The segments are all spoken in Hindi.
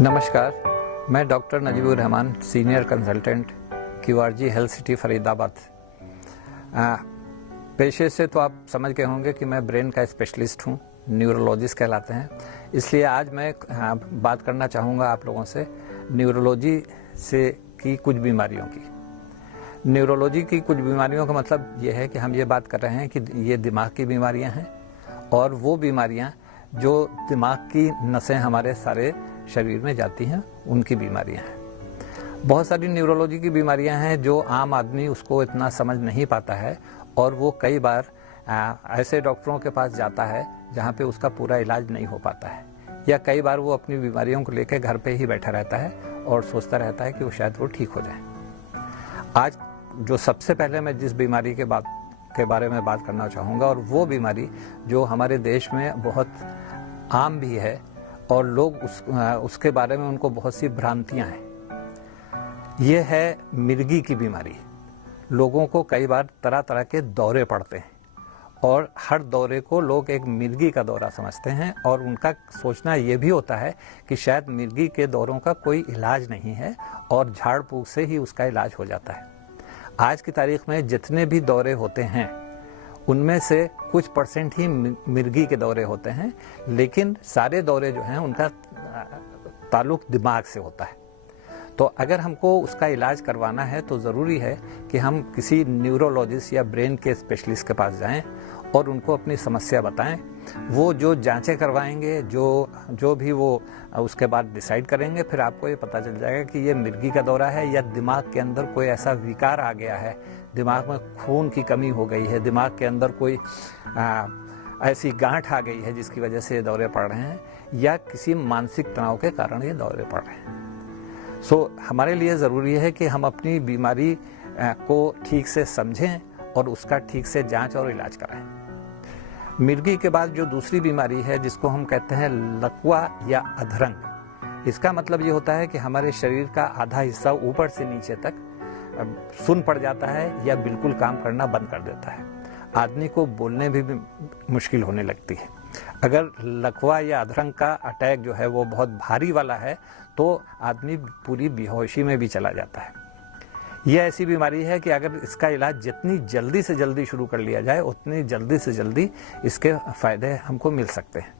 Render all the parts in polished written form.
नमस्कार, मैं doctor Najibur Rahman, senior consultant QRG health city Faridabad. पेशे से तो आप समझ गए होंगे कि मैं ब्रेन का स्पेशलिस्ट हूँ, न्यूरोलॉजिस्ट कहलाते हैं। इसलिए आज मैं बात करना चाहूँगा आप लोगों से न्यूरोलॉजी से की कुछ बीमारियों की। न्यूरोलॉजी की कुछ बीमारियों का मतलब ये है कि हम ये बात कर रहे हैं कि ये दिमाग की बीमारियाँ हैं और वो बीमारियाँ जो दिमाग की नसें हमारे सारे शरीर में जाती हैं, उनकी बीमारियां हैं। बहुत सारी न्यूरोलॉजी की बीमारियां हैं जो आम आदमी उसको इतना समझ नहीं पाता है और वो कई बार ऐसे डॉक्टरों के पास जाता है जहां पे उसका पूरा इलाज नहीं हो पाता है, या कई बार वो अपनी बीमारियों को लेकर घर पे ही बैठा रहता है और सोचता रहता है कि वो शायद वो ठीक हो जाए। आज जो सबसे पहले मैं जिस बीमारी के बारे में बात करना चाहूँगा, और वो बीमारी जो हमारे देश में बहुत आम भी है और लोग उसके बारे में उनको बहुत सी भ्रांतियां हैं, ये है मिर्गी की बीमारी। लोगों को कई बार तरह तरह के दौरे पड़ते हैं और हर दौरे को लोग एक मिर्गी का दौरा समझते हैं और उनका सोचना ये भी होता है कि शायद मिर्गी के दौरों का कोई इलाज नहीं है और झाड़ फूक से ही उसका इलाज हो जाता है। आज की तारीख में जितने भी दौरे होते हैं उनमें से कुछ परसेंट ही मिर्गी के दौरे होते हैं, लेकिन सारे दौरे जो हैं उनका ताल्लुक दिमाग से होता है। तो अगर हमको उसका इलाज करवाना है तो ज़रूरी है कि हम किसी न्यूरोलॉजिस्ट या ब्रेन के स्पेशलिस्ट के पास जाएं और उनको अपनी समस्या बताएं। वो जो जांचें करवाएंगे, जो भी वो उसके बाद डिसाइड करेंगे, फिर आपको ये पता चल जाएगा कि ये मिर्गी का दौरा है या दिमाग के अंदर कोई ऐसा विकार आ गया है, दिमाग में खून की कमी हो गई है, दिमाग के अंदर कोई ऐसी गांठ आ गई है जिसकी वजह से ये दौरे पड़ रहे हैं, या किसी मानसिक तनाव के कारण ये दौरे पड़ रहे हैं। हमारे लिए ज़रूरी है कि हम अपनी बीमारी को ठीक से समझें और उसका ठीक से जांच और इलाज कराएं। मिर्गी के बाद जो दूसरी बीमारी है जिसको हम कहते हैं लकवा या अधरंग, इसका मतलब ये होता है कि हमारे शरीर का आधा हिस्सा ऊपर से नीचे तक सुन्न पड़ जाता है या बिल्कुल काम करना बंद कर देता है। आदमी को बोलने भी मुश्किल होने लगती है। अगर लकवा या अधरंग का अटैक जो है वो बहुत भारी वाला है तो आदमी पूरी बेहोशी में भी चला जाता है। यह ऐसी बीमारी है कि अगर इसका इलाज जितनी जल्दी से जल्दी शुरू कर लिया जाए उतनी जल्दी से जल्दी इसके फायदे हमको मिल सकते हैं।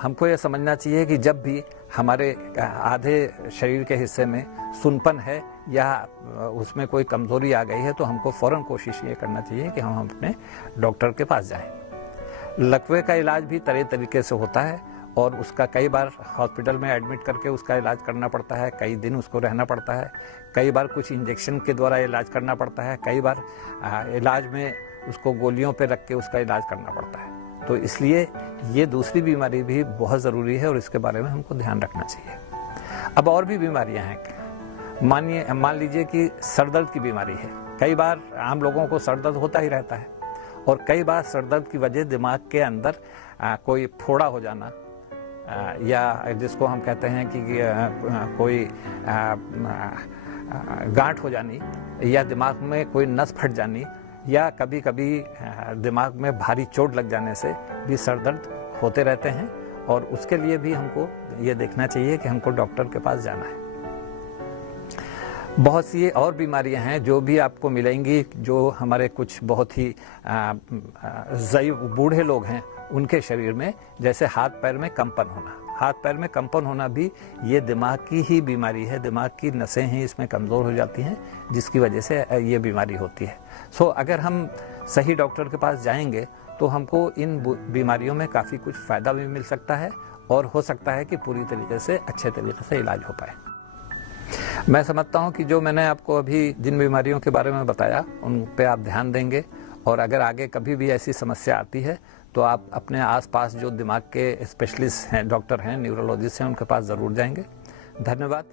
हमको यह समझना चाहिए कि जब भी हमारे आधे शरीर के हिस्से में सुनपन है या उसमें कोई कमजोरी आ गई है तो हमको फौरन कोशिश ये करना चाहिए कि हम अपने डॉक्टर के पास जाएं। लकवे का इलाज भी तरह तरीके से होता है और उसका कई बार हॉस्पिटल में एडमिट करके उसका इलाज करना पड़ता है, कई दिन उसको रहना पड़ता है, कई बार कुछ इंजेक्शन के द्वारा इलाज करना पड़ता है, कई बार इलाज में उसको गोलियों पे रख के उसका इलाज करना पड़ता है। तो इसलिए ये दूसरी बीमारी भी बहुत ज़रूरी है और इसके बारे में हमको ध्यान रखना चाहिए। अब और भी बीमारियां हैं। मान लीजिए कि सर दर्द की बीमारी है। कई बार आम लोगों को सर दर्द होता ही रहता है और कई बार सर दर्द की वजह दिमाग के अंदर कोई फोड़ा हो जाना, या जिसको हम कहते हैं कि कोई गांठ हो जानी, या दिमाग में कोई नस फट जानी, या कभी कभी दिमाग में भारी चोट लग जाने से भी सर दर्द होते रहते हैं और उसके लिए भी हमको ये देखना चाहिए कि हमको डॉक्टर के पास जाना है। बहुत सी और बीमारियां हैं जो भी आपको मिलेंगी, जो हमारे कुछ बहुत ही ज़ईफ़ बूढ़े लोग हैं उनके शरीर में, जैसे हाथ पैर में कंपन होना। हाथ पैर में कंपन होना भी ये दिमाग की ही बीमारी है। दिमाग की नसें हैं इसमें कमज़ोर हो जाती हैं जिसकी वजह से ये बीमारी होती है। अगर हम सही डॉक्टर के पास जाएंगे तो हमको इन बीमारियों में काफ़ी कुछ फ़ायदा भी मिल सकता है और हो सकता है कि पूरी तरीके से अच्छे तरीके से इलाज हो पाए। मैं समझता हूँ कि जो मैंने आपको अभी जिन बीमारियों के बारे में बताया उन पे आप ध्यान देंगे, और अगर आगे कभी भी ऐसी समस्या आती है तो आप अपने आसपास जो दिमाग के स्पेशलिस्ट हैं, डॉक्टर हैं, न्यूरोलॉजिस्ट हैं, उनके पास ज़रूर जाएंगे। धन्यवाद।